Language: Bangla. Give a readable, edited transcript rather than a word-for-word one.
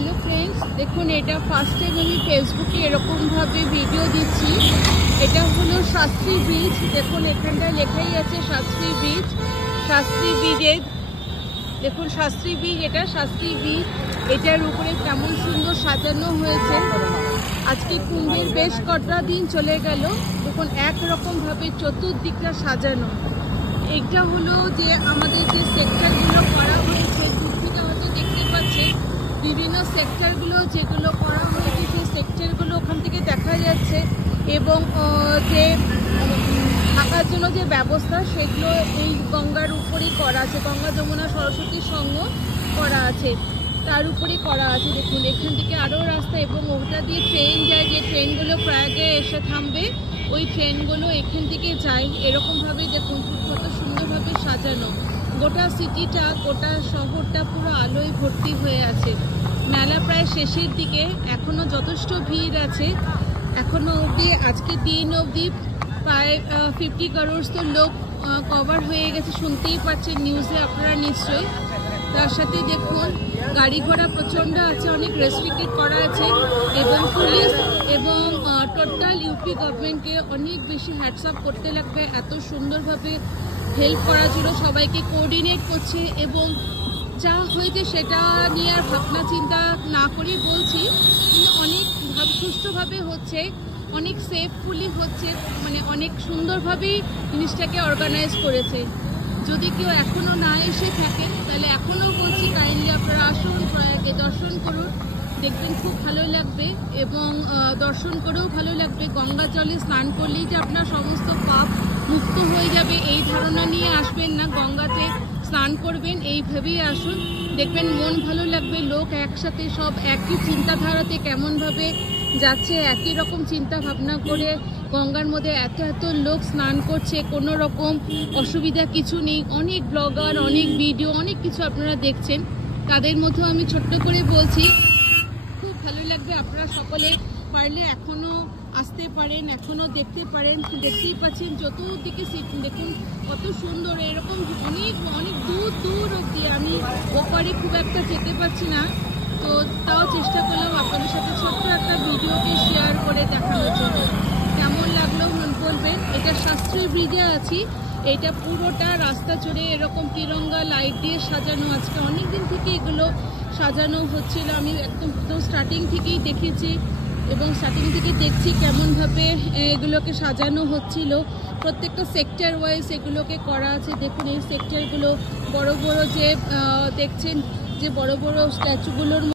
हेलो फ्रेंड्स देखो এটা ফার্স্ট টাইম আমি ফেসবুকে এরকম ভাবে ভিডিও দিচ্ছি। এটা হলো শাস্ত্রী ব্রিজ। দেখুন এখানটা লেখাই আছে শাস্ত্রী ব্রিজ। শাস্ত্রী ব্রিজে দেখুন শাস্ত্রী ব্রিজ, এটা শাস্ত্রী ব্রিজ। এটার উপরে কেমন সুন্দর সাজানো হয়েছে। আজকে কুম্ভের বেশ কটা দিন চলে গেল। দেখুন একরকম ভাবে চতুর্দিকটা সাজানো। এটা হলো যে আমাদের যে সেক্টরগুলো করা হয়েছে, দূর থেকে হয়তো দেখতে পাচ্ছেন বিভিন্ন সেক্টরগুলো যেগুলো করা হয়েছে সেই সেক্টরগুলো ওখান থেকে দেখা যাচ্ছে। এবং যে থাকার জন্য যে ব্যবস্থা সেগুলো এই গঙ্গার উপরেই করা আছে। গঙ্গা যমুনা সরস্বতীর সঙ্গ করা আছে, তার উপরেই করা আছে। দেখুন এখান থেকে আরও রাস্তা এবং ওটা দিয়ে ট্রেন যায়, যে ট্রেনগুলো প্রয়াগে এসে থামবে ওই ট্রেনগুলো এখান থেকে যায়। এরকমভাবে দেখুন কত সুন্দরভাবে সাজানো। গোটা সিটিটা, গোটা শহরটা পুরো আলোয় ভর্তি হয়ে আছে। মেলা প্রায় শেষের দিকে, এখনও যথেষ্ট ভিড় আছে। এখনও অবধি আজকে দিন অবধি প্রায় 50 crore তো লোক কভার হয়ে গেছে, শুনতেই পাচ্ছেন নিউজে আপনারা নিশ্চয়ই। তার সাথে দেখুন গাড়ি ঘোড়া প্রচণ্ড আছে, অনেক রেস্ট্রিক্টেড করা আছে। এবং পুলিশ এবং টোটাল ইউপি গভর্নমেন্টকে অনেক বেশি হ্যাটস আপ করতে লাগবে। এত সুন্দরভাবে হেল্প করার জন্য সবাইকে কোঅর্ডিনেট করছে। এবং যা হয়েছে সেটা নিয়ে আর ভাবনা চিন্তা না করেই বলছি, অনেক সুষ্ঠুভাবে হচ্ছে, অনেক সেফফুলি হচ্ছে, মানে অনেক সুন্দরভাবেই জিনিসটাকে অর্গানাইজ করেছে। যদি কেউ এখনও না এসে থাকেন তাহলে এখনও বলছি কাইন্ডলি আপনারা আসুন, প্রয়াগে দর্শন করুন, দেখবেন খুব ভালো লাগবে। এবং দর্শন করেও ভালো লাগবে। গঙ্গা জলে স্নান করলেই যে আপনার সমস্ত পাপ মুক্ত হয়ে যাবে এই ধারণা নিয়ে আসবেন না। গঙ্গাতে স্নান করবেন এইভাবেই আসুন, দেখবেন মন ভালো লাগবে। লোক একসাথে সব একই চিন্তাধারাতে কেমনভাবে যাচ্ছে, একই রকম চিন্তা ভাবনা করে গঙ্গার মধ্যে এত এত লোক স্নান করছে, কোনো রকম অসুবিধা কিছু নেই। অনেক ব্লগার, অনেক ভিডিও, অনেক কিছু আপনারা দেখছেন। তাদের মধ্যেও আমি ছোট্ট করে বলছি খুব ভালো লাগবে। আপনারা সকলে পারলে এখনও আসতে পারেন, এখনও দেখতে পারেন। দেখতেই পাচ্ছেন চতুর্দিকে সিট দেখুন কত সুন্দর। এরকম অনেক অনেক দূর দূর অবধি, আমি ওপারে খুব একটা যেতে পারছি না, তো তাও চেষ্টা করলাম আপনাদের সাথে ছোট্ট একটা ভিডিওকে শেয়ার করে দেখানোর জন্য। কেমন লাগলো বলবেন। এটা শাস্ত্রী ব্রিজে আছি। এটা পুরোটা রাস্তা জুড়ে এরকম তিরঙ্গা লাইট দিয়ে সাজানো। আজকে অনেক দিন থেকে এগুলো সাজানো হচ্ছিল। আমি একদম স্টার্টিং থেকেই দেখেছি এবং স্টার্টিং থেকে দেখছি কেমনভাবে এগুলোকে সাজানো হচ্ছিল। প্রত্যেকটা সেক্টর ওয়াইজ এগুলোকে করা আছে। দেখুন এই সেক্টরগুলো বড় বড় যে দেখছেন, যে বড় বড় স্ট্যাচুগুলোর